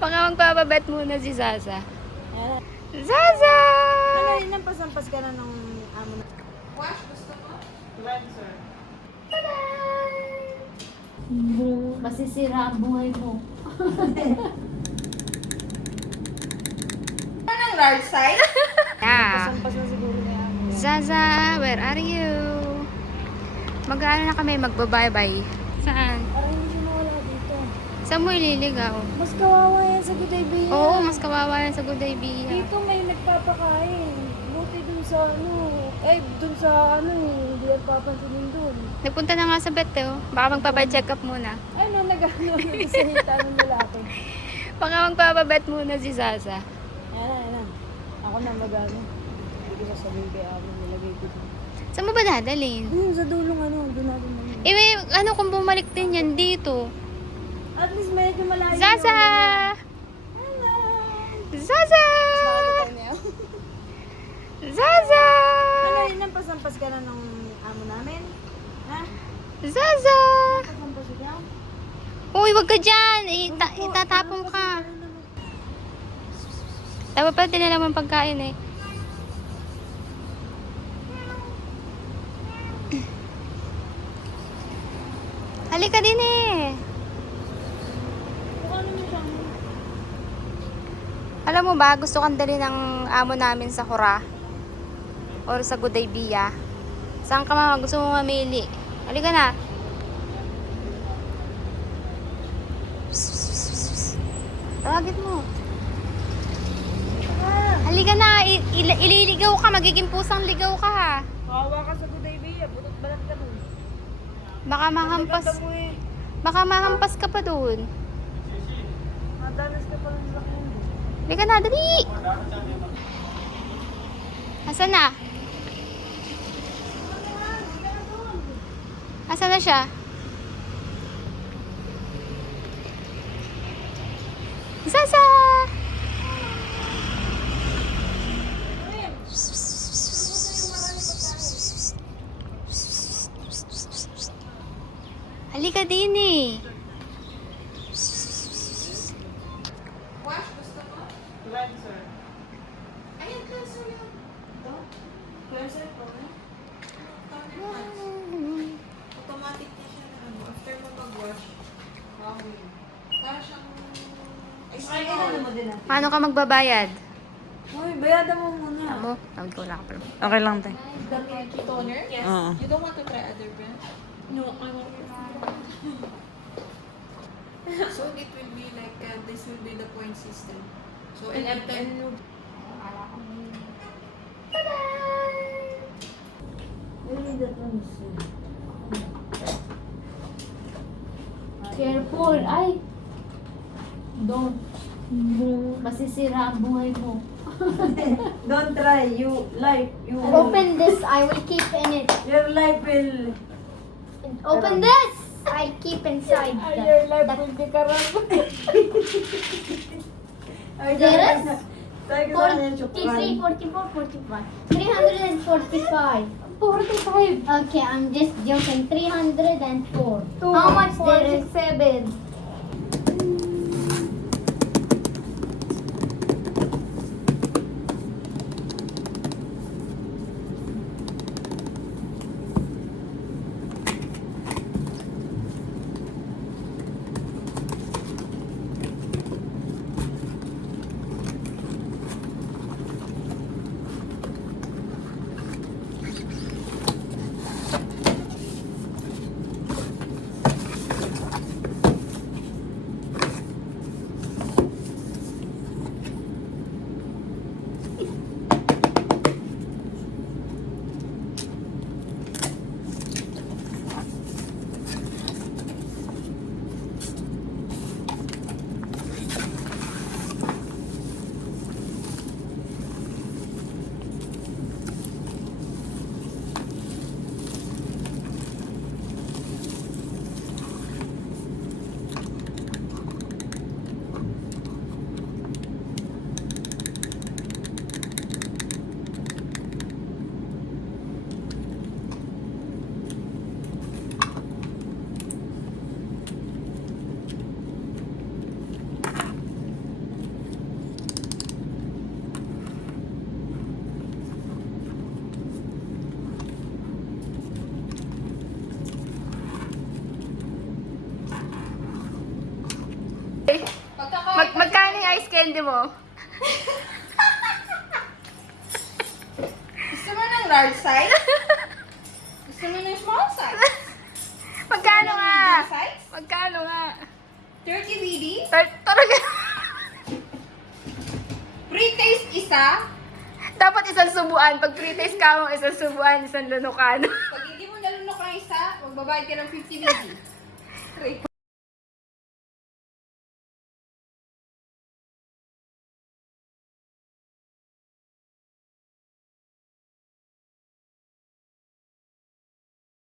Baka magpapabet muna si Zaza. Ayan. Zaza! Ano yun, nampas-ampas ka na nung amo na. Wash, gusto mo? Cleanser. Masisira ang buhay mo. Anong large size? Yeah. Nampas na siguro na yan. Zaza, where are you? Mag-ano na kami, magbabay-bye. Saan? Parang hindi siya mawala dito. Saan mo ililigaw? Mas kawawa yan sa Good Idea. Oo, mas kawawa yan sa Good Idea. Dito may nagpapakain. Buti dun sa dun sa hindi nagpapansinin dun. Nagpunta na nga sa vet, oh. Baka magpapa-check up muna. Ano, nagsasalita ng lalaki. Baka magpapabet muna si Zaza. Ayan. Ako na mag-ano. Hindi ko sasabihin kay Amo, nilagay ko dun. Saan mo ba dadalhin? Dun sa dulong dun natin mag Eh, may, ano kung bumalik din yan dito? At least medyo malayo. Zaza! Hello! Zaza! Nakakita niya. Zaza! Ano yun, nampas-ampas ka na nung amo namin? Ha? Zaza! Nampas niya? Uy, wag ka dyan! Itatapon ka. Dapat pala dinala mo ang pagkain eh. Halika din eh. Ano mo siya? Alam mo ba, gusto kang dali ng amo namin sa Hura? Or sa Good Idea? Saan ka mama? Gusto mo mamili? Halika na. Tawagin mo. Halika na. Ililigaw ka. Magiging pusang ligaw ka ha. Kawawa ka sa Good Idea. Butot balat ka nun. Baka mahampas. Maganda mo eh. Baka mahampas ka pa dun. Madalas ka pa lang sa akin. Halika na, dali! Asan na? Asan na siya? Zaza! Halika din eh. Wash, gusto mo? Cleanser. Ayan, cleanser yun. Ito? Cleanser po. Toner pads. Automatic na siya na ano. After mo mag-wash, wow. Para siyang ice Ay, cream. ano mo din ah. Paano ka magbabayad? Uy, bayadan mo muna. Amo, tawag ko lang pala. Okay lang, te. The milky toner? Yes. Oo. You don't want to try other brands? No, I want to So it will be like, this will be the point system. So every time, Really, that one is Careful. Ay! Don't. Masisira ang buhay mo. Don't try. You Open this. I will keep in it. Your life will. Open this. I'll keep inside. Your life will be karang. Yes. Tayo ko sa kanya 43, 44, 45. 345. 45. Okay, I'm just joking. 304. How much there is? 7. Pagkakain Magkano yung ice candy mo? Gusto mo ng large size? Gusto mo ng small size? Magkano nga? Medium size? Magkano nga? 30 BD? Talaga. Pre-taste isa? Dapat isang subuan. Pag pre-taste ka mo, isang subuan, isang lunukan. Pag hindi mo nalunok ng isa, magbabayad ka ng 50 BD.